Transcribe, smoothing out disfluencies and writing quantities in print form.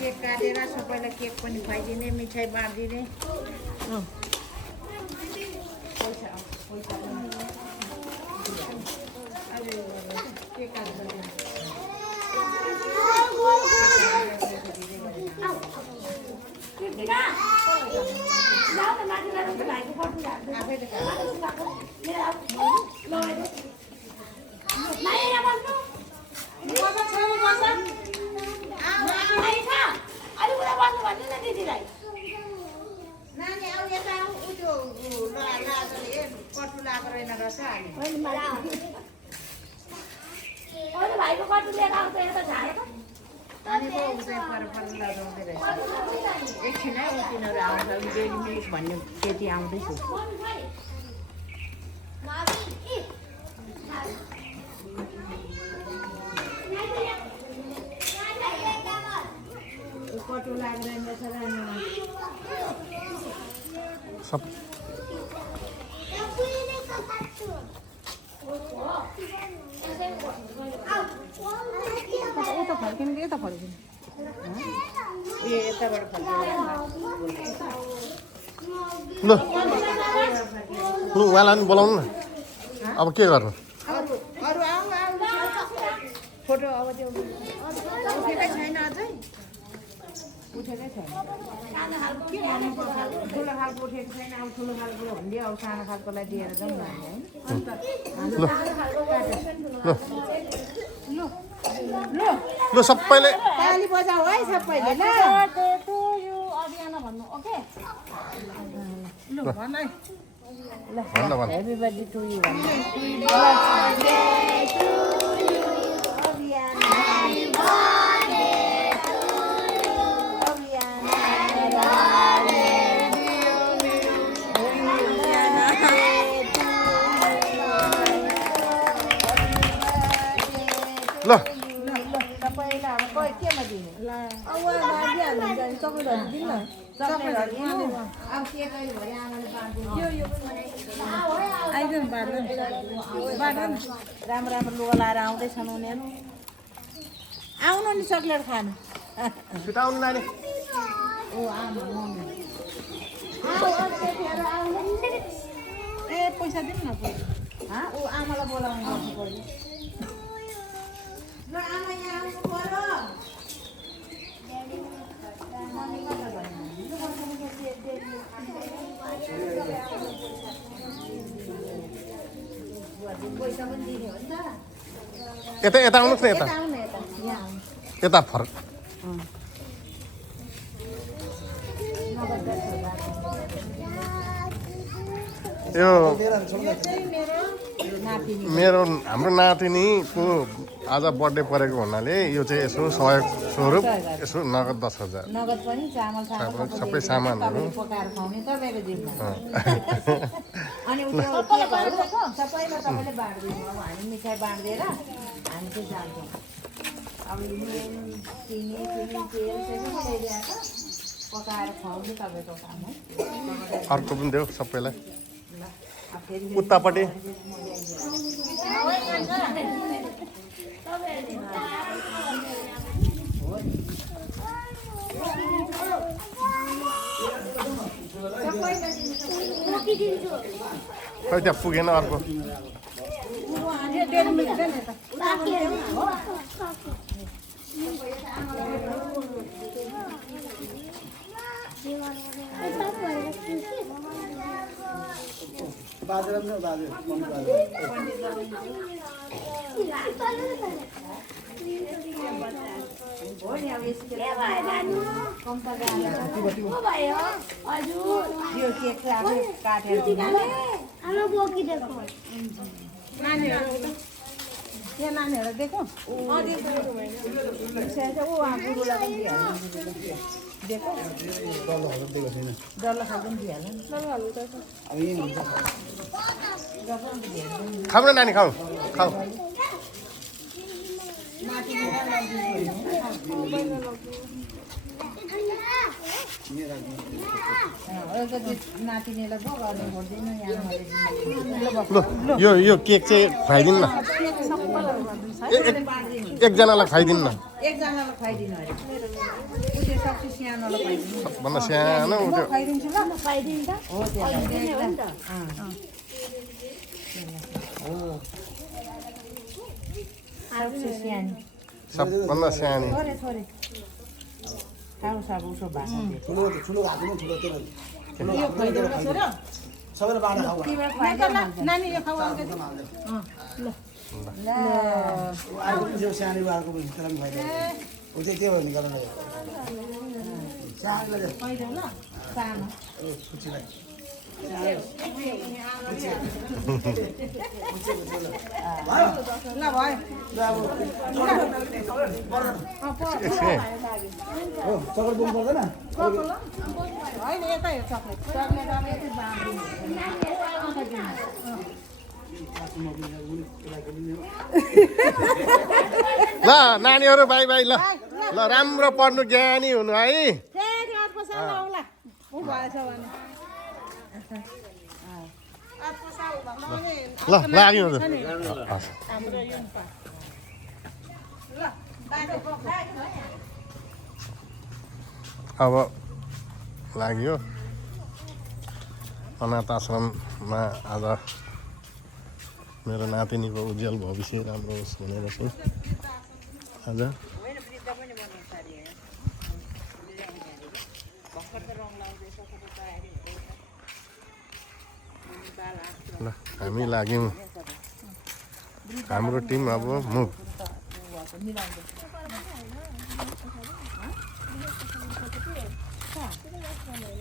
Cake काटेर सबैलाई cake पनि खुवाइदिने मिठाई बाँडिदिने नानी आऊ यता आऊ त्यो कटु लगाएको रहेन रहेछ भाइको कटु लिएर आउँछ यता झारेको नानीको उतै फरफर लगाउँदै रहेछ एकछिनै तिनीहरू आउँछ डेली मिल्क भन्ने केटी आउँदैछु कटु लाग्दैन रहेछ सब उता फर्किनु कि यता फर्किनु ए यताबाट ल उहाँलाई पनि बोलाउनु न अब के गर्नु अरू आऊ आऊ फोटो अब त्यो उठेकै छैन अझै उठेकै छैन के भन्नुपर्छ ठुलो खालको उठेको छैन अब ठुलो खालको भनिदियो अब सानो खालकोलाई दिएर जाउँ न ल सबैले ताली बजाऊ है सबैले ल अभियान भन्नु ओके भन Happy birthday to you. ल राम्रो राम्रो लुगा लाएर आउँदैछन् उनीहरू आउनु नि चक्लेट खानु छिटाउनु नानी ए पैसा दिनु न ऊ आमालाई बोलाउनु पर्छ ल आमा यहाँ आउनु पर्यो पैसा पनि दिने हो नि त यता यता आउनुहोस् न यता आउनु यता यहाँ आउनु यता फर्क यो मेरो हाम्रो नातिनीको आज बर्थडे परेको हुनाले यो चाहिँ यसो सहयोग स्वरूप यसो नगद 10,000 नगद पनि चामल सबै सामानहरू पकाएर खुवाउने तपाईँको जिम्मा अनि सबैलाई तपाईँले बाँडिदिनु अब हामी मिठाई बाँडिदिएर हामी चाहिँ जान्छौँ अब चिनी तेल त्यसो ल्याइदिएर पकाएर खुवाउने तपाईँको काम हो अर्को पनि देऊ सबैलाई उतापट्टि खै त्यहाँ पुगेन अर्को यो केक चाहिँ अब काटेर दिनु यहाँ नानीहरूलाई दिएको गुरुलाई पनि दिइहाल्नु दिएको डल्लो खालको पनि दिइहाल्नु खाऊ न नानी खाऊ खाऊ नातिनीलाई पो गर्नु पर्दैन यहाँ ल यो केक चाहिँ खुवाइदिनु न एकजनालाई खुवाइदिनु न एकजनालाई खुवाइदिनु अरे उसले सक्छु सानोलाई खुवाइदिनु सबभन्दा सानो उ त्यो खुवाइदिन्छु ल खुवाइदिन्छ हो त्यो हो नि त हो सक्छु सानो सबभन्दा सानो छोरे छोरे खाऊ सब उसो भएको ठुलो ठुलो भएको नि ठुलो त्यो यो खुवाइदिनु छोरा सबैले बाँडा खाऊ तिमीलाई खुवाइदिनु नानी यो खाऊ ल आइपुग्यो सानो बाको पनि त्यसलाई पनि खुवाइदियो ऊ चाहिँ त्यो भयो निकाल्नु लाग्यो सानोलाई खुवाइदेऊ ल सानो छुच्चीलाई ल भयो हो चक्कर बोक्नु पर्दैन होइन यतै हो चक्लेट चक्लेट अब यतै बाँड्दिनु ल नानीहरू बाई बाई ल ल राम्रो पढ्नु ज्ञानी हुनु है फेरि अर्को साल आउला ऊ भएछ भने अर्को साल ल लाग्यो हाम्रो यो ल बाटो पक्रायो अब लाग्यो अनाथ आश्रममा आज मेरो नातिनीको उज्जवल भविष्य राम्रो होस् भनेर चाहिँ आज होइन वृद्ध पनि बनाउनु सारी भर्खर त रङ लाउँदैछ सबै तयारी हुँदैछ बाल आश्रम ल हामी लाग्यौँ हाम्रो टिम अब मुभ मिलाउँदैछ